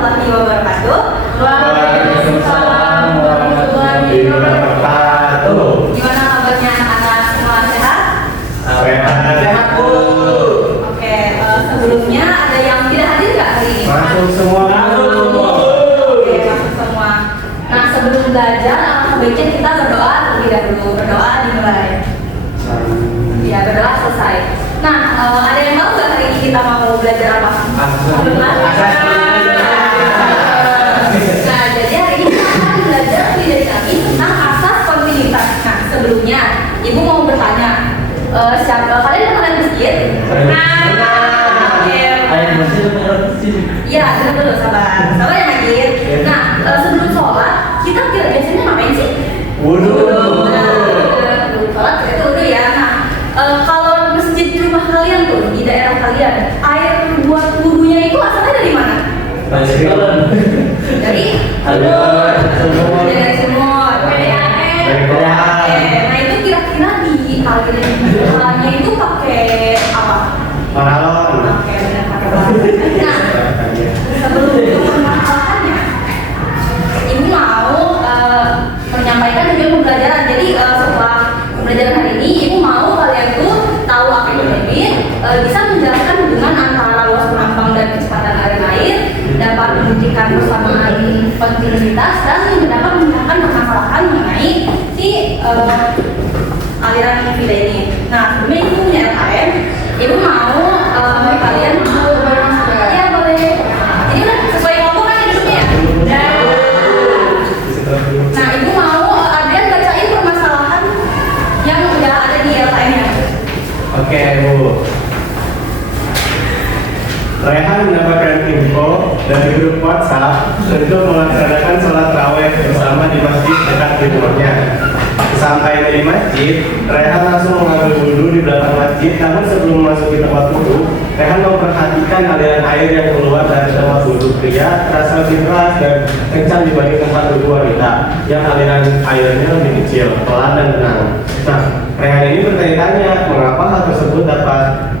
warahmatullahi wabarakatuh. Waalaikumsalam warahmatullahi wabarakatuh. Gimana kabarnya anak-anak semua, sehat? Sehat Bu. Oke, sebelumnya ada yang tidak hadir nggak hari ini? Masuk semua. Oke, masuk semua. Nah, sebelum belajar, baiknya kita berdoa terlebih dahulu. Berdoa dimulai. Ya, berdoa selesai. Nah, ada yang tahu nggak hari ini kita mau belajar apa? Nah, jadi hari ini kita akan belajar lebih dari kami tentang asas kontinuitas. Nah, sebelumnya Ibu mau bertanya, siapa kalian pernah lihat masjid? Ya, dengar dulu, sabar ya masjid. Nah, sebelum sholat kita biasanya ngapain sih? Wudu. Sebelum sholat itu wudu ya. Nah, kalau masjid di rumah kalian tuh di daerah kalian, air buat wudunya itu asalnya dari mana? Dari sumur. Oke, nah itu kira-kira di alirannya itu pakai apa? Paralon. Oke, benar pakai paralon. Nah, sebelum itu permasalahannya, Ibu mau menyampaikan tujuan pembelajaran. Jadi setelah pembelajaran hari ini, Ibu mau kalian tuh tahu apa itu debit, bisa menjelaskan hubungan antara luas penampang dan kecepatan aliran air, dapat membuktikan persamaan kontinuitas dan dapat memecahkan permasalahan mengenai si aliran fluida ini. Nah, sebelumnya Ibu punya LKM, Ibu mau kalian ya boleh. Jadi udah sesuai kelompok kan hidupnya ya. Nah, Ibu mau Adrian bacain permasalahan yang udah ada di LKM-nya. Oke Bu. Rehan mendapatkan info dari grup WhatsApp untuk melaksanakan sholat raweh bersama di masjid dekat rumahnya. Sampai di masjid, Rehan langsung mengambil wudhu di belakang masjid. Namun sebelum memasuki tempat wudhu, Rehan memperhatikan aliran air yang keluar dari tempat wudhu pria terasa lebih keras dan kencang dibanding tempat wudhu wanita yang aliran airnya lebih kecil, pelan dan tenang. Nah, Rehan ini bertanya-tanya mengapa hal tersebut dapat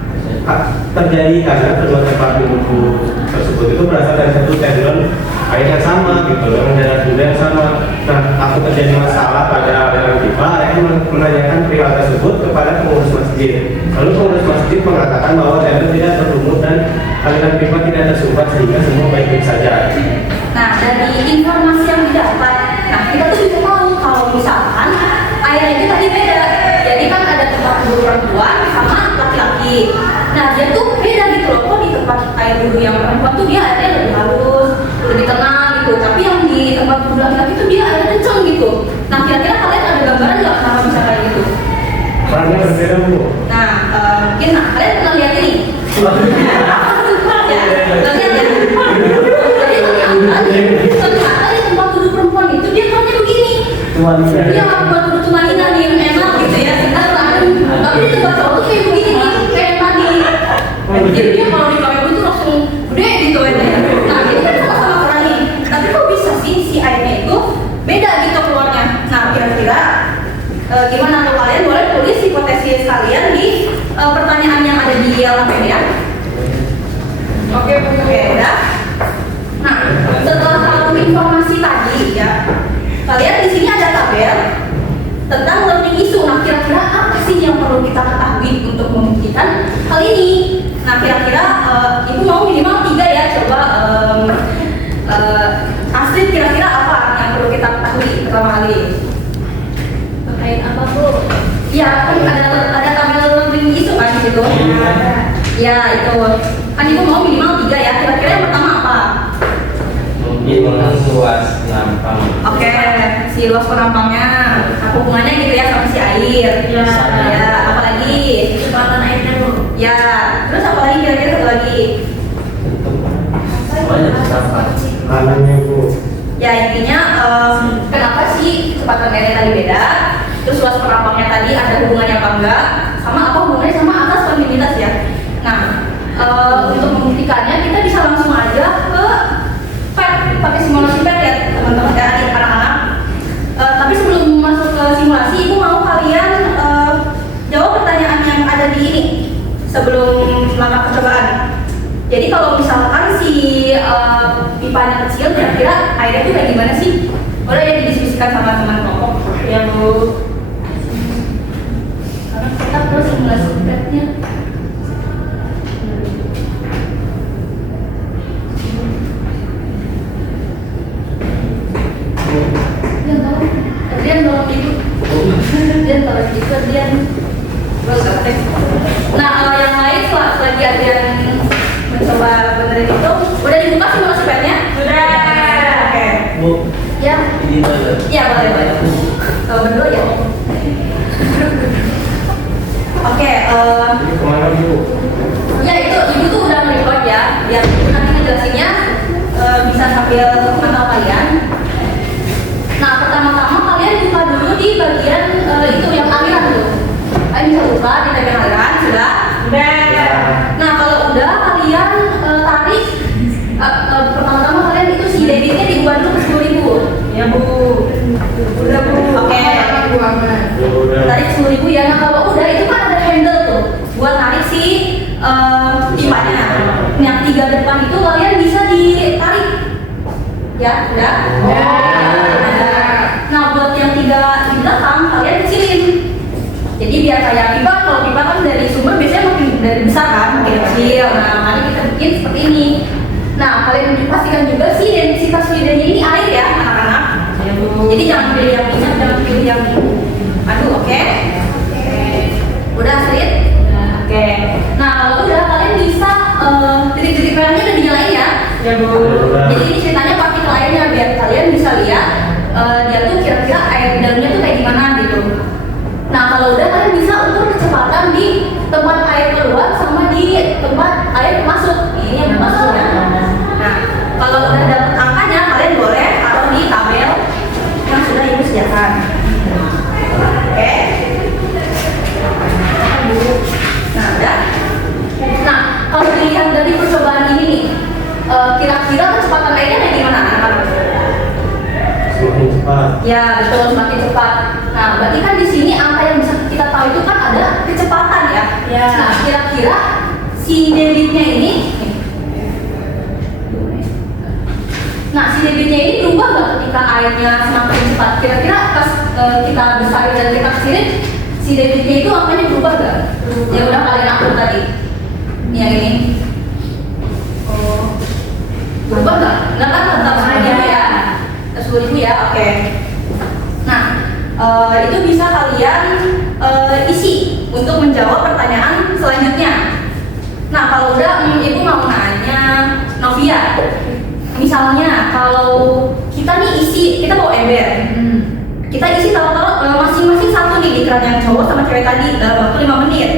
terjadi karena kedua tempat wudhu tersebut itu berasal dari satu tendon air yang sama gitu, dengan darah bunda yang sama. Nah, aku terjadi masalah pada aliran pipa, saya menanyakan perihal tersebut kepada pengurus masjid. Lalu pengurus masjid mengatakan bahwa tendon tidak berlumut dan aliran pipa tidak tersumbat sehingga semua baik-baik saja. Nah, dari informasi yang didapat, nah kita tuh bisa tahu kalau misalkan airnya itu tadi beda. Jadi kan ada tempat wudhu perempuan sama laki-laki. Nah, dia tuh beda gitu loh. Kok di tempat air wudhu yang perempuan tuh dia airnya lebih halus, lebih tenang gitu. Tapi yang di tempat wudhu laki-laki tuh dia airnya kenceng gitu. Nah, kira-kira kalian ada gambaran nggak kenapa bisa kayak gitu? Orangnya berbeda Bu. Nah, mungkin kalian pernah lihat ini? Ya, lihat ya. Ternyata di tempat wudhu perempuan itu dia kerannya begini. Dia buat wudhu tumanina nih yang enak gitu ya. Tapi di tempat cowok tuh kayak begini nih, kayak yang tadi. Jadi dia kalau dipakai wudhu tuh langsung gede gitu airnya. Nah, ini kan sama-sama kerannya. Tapi kok bisa sih si airnya itu beda gitu keluarnya? Nah, kira-kira gimana kalau kalian boleh tulis hipotesis kalian di pertanyaan yang ada di LKM ya? Oke, udah. Nah, setelah tahu informasi tadi ya, kalian di sini ada tabel tentang learning issue. Nah, kira-kira apa sih yang perlu kita ketahui untuk membuktikan hal ini? Nah, kira-kira Ibu mau minimal 3 ya. Coba Astrid, kira-kira apa yang perlu kita ketahui pertama kali? Terkait apa Bu? Ya, kan ada tabel learning issue kan di situ. Ya, itu. Kan Ibu mau minimal 3 ya. Kira-kira yang pertama apa? Mungkin luas penampang. Oke, si luas penampangnya, nah, hubungannya gitu ya sama si air. Ya, apa lagi? Kecepatan airnya Bu. Ya, terus apa lagi kira-kira satu lagi? Anaknya Bu. Ya, intinya kenapa sih kecepatan airnya tadi beda? Terus luas penampangnya tadi ada hubungannya apa enggak? Sama apa hubungannya sama atas kontinuitas ya? Nah, untuk membuktikannya kita bisa langsung aja ke PET, pakai simulasi PET ya teman-teman dari anak-anak. Tapi sebelum masuk ke simulasi, Ibu mau kalian jawab pertanyaan yang ada di ini sebelum langkah percobaan. Jadi kalau misalkan si pipanya kecil, kira-kira airnya tuh kayak gimana sih? Boleh ya didiskusikan sama teman kelompok. Ya Bu. Karena kita terus simulasi beratnya. Adrian tolong ibu. Adrian tolong ibu. Adrian. Nah, yang lain selagi Adrian mencoba benerin itu, udah dibuka simulasi petnya? Sudah. Oke. Bu, Ya. ini boleh. Ya boleh. Kalau berdua ya. Oke. Kemana Bu? Ya itu ibu tuh udah nge-record ya. Biar ibu nanti ngejelasinnya bisa sambil mantau kalian. Nah, pertama-tama kalian buka dulu di bagian itu yang aliran tuh. Kalian bisa buka di bagian aliran, sudah? Sudah. Nah, kalau udah kalian tarik pertama-tama kalian itu si debitnya diubah dulu ke 10.000. Ya Bu. Udah Bu. Oke. Tarik 10.000 ya. Nah, kalau udah itu kan ada handle tuh buat tarik si pipanya. Yang 3 depan itu kalian bisa ditarik. Ya, udah. Nah, buat yang 3 di belakang kalian kecilin. Jadi biar kayak pipa, kalau pipa kan dari sumber biasanya makin dari besar kan, makin kecil. Nah, makanya kita bikin seperti ini. Nah, kalian pastikan juga sih densitas fluidnya ini air ya, anak-anak. Jadi jangan pilih yang minyak, jangan pilih yang aduh, oke? Udah Astrid? Oke. Nah, kalau udah kalian bisa titik-titik merahnya udah dinyalain ya. Ya Bu. Jadi ini ceritanya partikel airnya biar kalian bisa lihat dia tuh kira-kira air di dalamnya tuh kayak gimana gitu. Nah, kalau udah kalian bisa ukur kecepatan di tempat air keluar sama di tempat air masuk. Ini yang masuk ya. Nah, kalau udah dapet angkanya kalian boleh taruh di tabel yang sudah ibu sediakan. Oke. Nah, udah. Nah, kalau dilihat dari percobaan ini nih, kira-kira kecepatan airnya kayak gimana anak-anak? Semakin cepat. Ya betul, semakin cepat. Nah, berarti kan di sini angka yang bisa kita tahu itu kan ada kecepatan ya. Ya. Nah, kira-kira si debitnya ini, nah si debitnya ini berubah nggak ketika airnya semakin cepat? Kira-kira pas kita besarin dan kita kecilin, si debitnya itu angkanya berubah nggak? Ya udah kalian atur tadi. Ini yang ini. Oh, berubah nggak? Nggak kan tetap sama ya. 10.000 ya, oke. Nah, itu bisa kalian isi untuk menjawab pertanyaan selanjutnya. Nah, kalau udah, ibu mau nanya Novia. Misalnya, kalau kita nih isi, kita bawa ember. Kita isi taruh-taruh masing-masing satu nih di keran yang cowok sama cewek tadi dalam waktu 5 menit.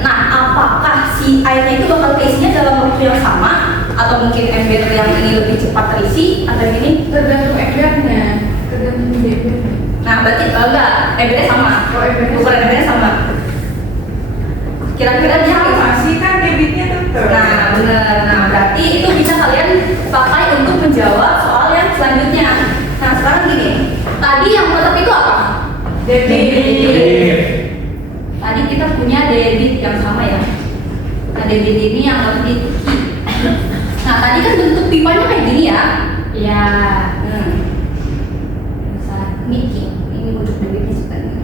Nah, apakah si airnya itu bakal keisinya dalam waktu yang sama? Atau mungkin ember yang ini lebih cepat terisi atau yang ini? Tergantung embernya, tergantung embernya. Nah, berarti enggak, embernya sama. Ukuran embernya sama. Kira-kira dia Masih kan debitnya tetap. Nah, benar. Nah, berarti itu bisa kalian pakai untuk menjawab soal yang selanjutnya. Nah, sekarang gini. Tadi yang tetap itu apa? Debit. Tadi kita punya debit yang sama ya. Nah, debit ini yang lebih Nah, tadi kan bentuk pipanya kayak gini ya. Iya. Ini untuk debitnya sebenarnya.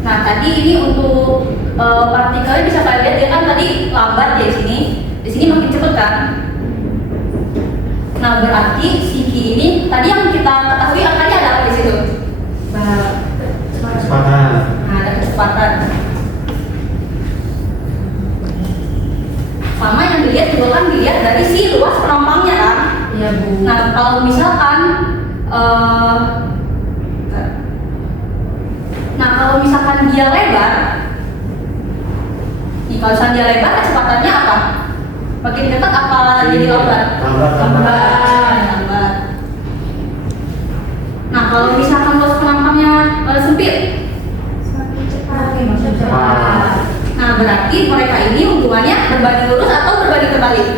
Nah, tadi ini untuk partikelnya bisa kalian lihat dia kan tadi lambat ya di sini. Di sini makin cepet kan. Nah, berarti si Q ini tadi yang kita ketahui angkanya ada apa di situ? Kecepatan. Nah, ada kecepatan. Sama yang dilihat juga kan dilihat dari si luas penumpangnya kan. Iya Bu. Nah, kalau misalkan dia lebar, nih kalau misalkan dia lebar kecepatannya apa? Makin cepat apa jadi lambat? Lambat. Nah, kalau misalkan luas penumpangnya sempit, Semakin cepat. nah berarti mereka ini hubungannya berbanding lurus atau berbanding terbalik?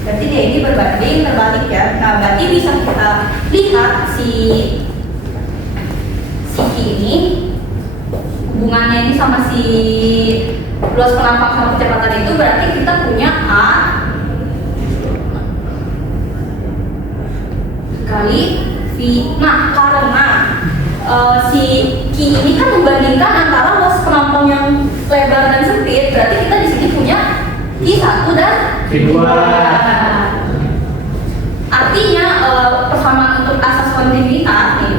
Berarti dia ini berbanding terbalik ya. Nah, berarti bisa kita lihat si Q ini hubungannya ini sama si luas penampang sama kecepatan itu berarti kita punya A kali V. Nah, karena si Q ini kan membandingkan antara luas penampang yang lebar dan sempit, berarti kita di sini punya Q1 dan Q2. Artinya persamaan untuk asas kontinuitas nih,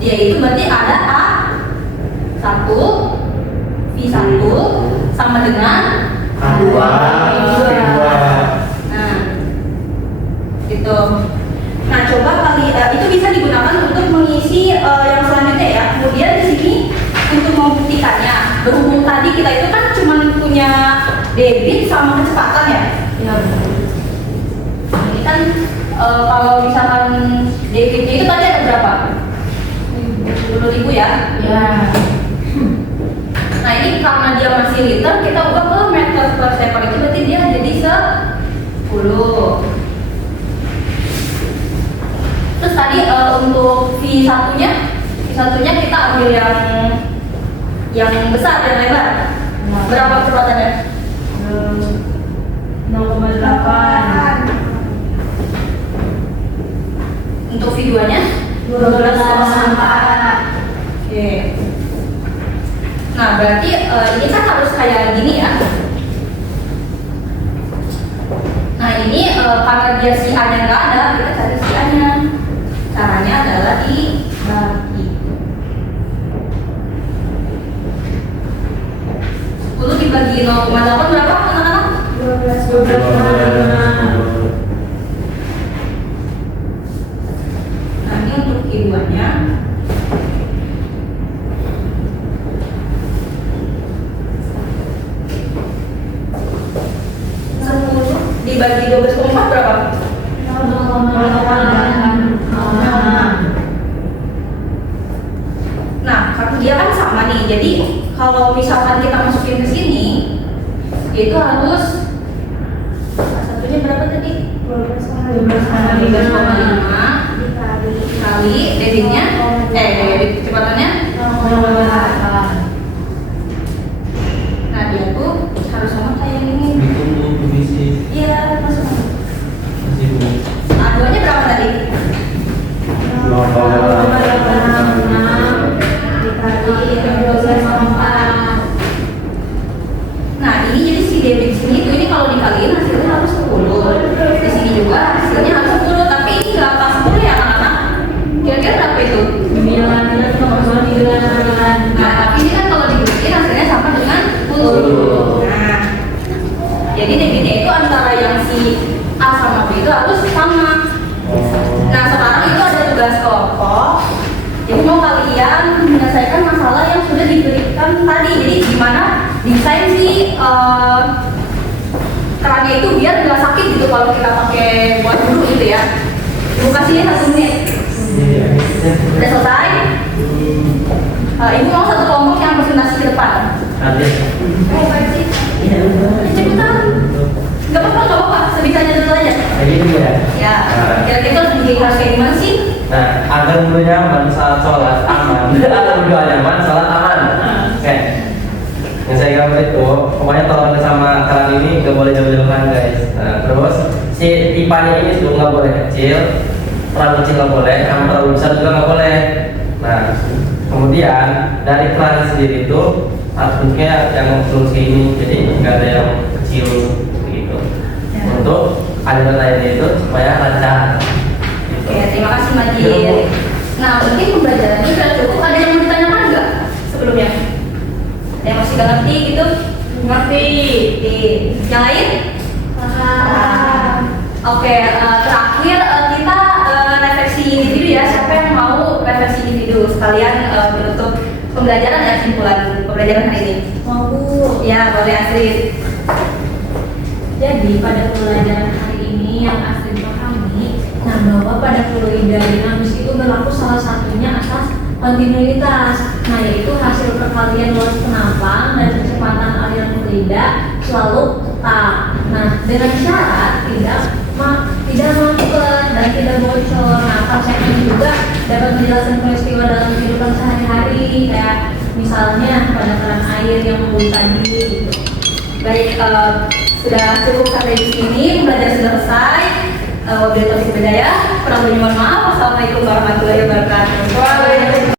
yaitu berarti ada A1 V1 sama dengan A2 V2. Nah, gitu. Nah, coba kali itu bisa digunakan untuk mengisi yang selanjutnya ya. Kemudian di sini untuk membuktikannya, berhubung tadi kita itu kan cuma punya debit sama kecepatan ya. Ya. Nah, ini kan kalau misalkan debitnya itu tadi ada berapa? 10.000 ya. Ya. Nah, ini karena dia masih liter, kita ubah ke meter per second, itu berarti dia jadi 10. Terus tadi untuk V1-nya kita ambil yang besar, yang lebar. Berapa kecepatannya? 0,8. Untuk V2-nya? 12,4. Oke. Nah, berarti ini kan harus kayak gini ya. Nah, ini karena dia si A-nya nggak ada, kita cari si A-nya. Caranya adalah dibagi. 10 dibagi 0,8 berapa anak-anak? 12,6. Nah, ini untuk Q2-nya. Dibagi 12,4 berapa? 0,8. Nah, karena dia kan sama nih, jadi kalau misalkan kita masukin ke sini, itu harus satunya berapa tadi? 12,5 kali debitnya, debit kecepatannya. Nah, dia tuh harus sama kayak ini. Ditunggu kondisi Iya, masuk. masih belum. A2-nya berapa tadi? 0,86 Nah, ini jadi si debit sini tuh, ini kalau dikaliin hasilnya harus 10. Di sini juga hasilnya harus 10, tapi ini nggak pas 10 ya anak-anak. Kira-kira berapa itu? 9,9. Nah, tapi ini kan kalau dibikin hasilnya sama dengan 10. Nah, jadi debitnya itu antara yang si A sama B itu harus sama. Nah, sekarang itu ada tugas kelompok. Jadi mau kalian menyelesaikan masalah yang sudah diberikan tadi. Jadi gimana desain si kerannya itu biar nggak sakit gitu kalau kita pakai buat dulu gitu ya. Ibu kasih 1 menit. Udah selesai? Ibu mau satu kelompok yang presentasi ke depan. Ada. Cepetan. Gak apa-apa, sebisanya dulu aja. Kayak gitu ya. Ya, kira-kira harus kayak gimana sih? Nah, agar dulu nyaman saat sholat aman, agar dulu nyaman sholat aman. Oke. Yang saya gambar itu, pokoknya tolong sama keran ini nggak boleh jauh-jauhan guys. Nah, terus si pipanya ini tuh nggak boleh kecil, terlalu kecil nggak boleh, yang terlalu besar juga nggak boleh. Nah, kemudian dari keran sendiri itu harus bentuknya yang lurus kayak ini, jadi nggak ada yang kecil begitu. Ya. Untuk aliran airnya itu supaya lancar. Gitu. Oke, terima kasih Majid. Nah, mungkin pembelajarannya sudah cukup. Ada yang mau ditanyakan nggak sebelumnya? Ada yang masih nggak ngerti gitu? Ngerti. Oke. Yang lain? Oke, terakhir kita refleksi individu ya. Siapa yang mau refleksi individu sekalian menutup pembelajaran ya, simpulan pembelajaran hari ini? Mau Bu. Ya, boleh Astrid. Jadi pada pelajaran hari ini yang Astrid pahami, nah bahwa pada fluida dinamis itu berlaku salah satunya asas kontinuitas. Nah, yaitu hasil perkalian luas penampang dan kecepatan aliran fluida selalu tetap. Nah, dengan syarat tidak mampet dan tidak bocor. Nah, konsep ini juga dapat menjelaskan peristiwa dalam kehidupan sehari-hari kayak misalnya pada keran air yang melalui tadi gitu. Baik, sudah cukup sampai di sini, belajar sudah selesai. Wabillahi taufiq wal hidayah. Kurang lebih mohon maaf. Wassalamualaikum warahmatullahi wabarakatuh.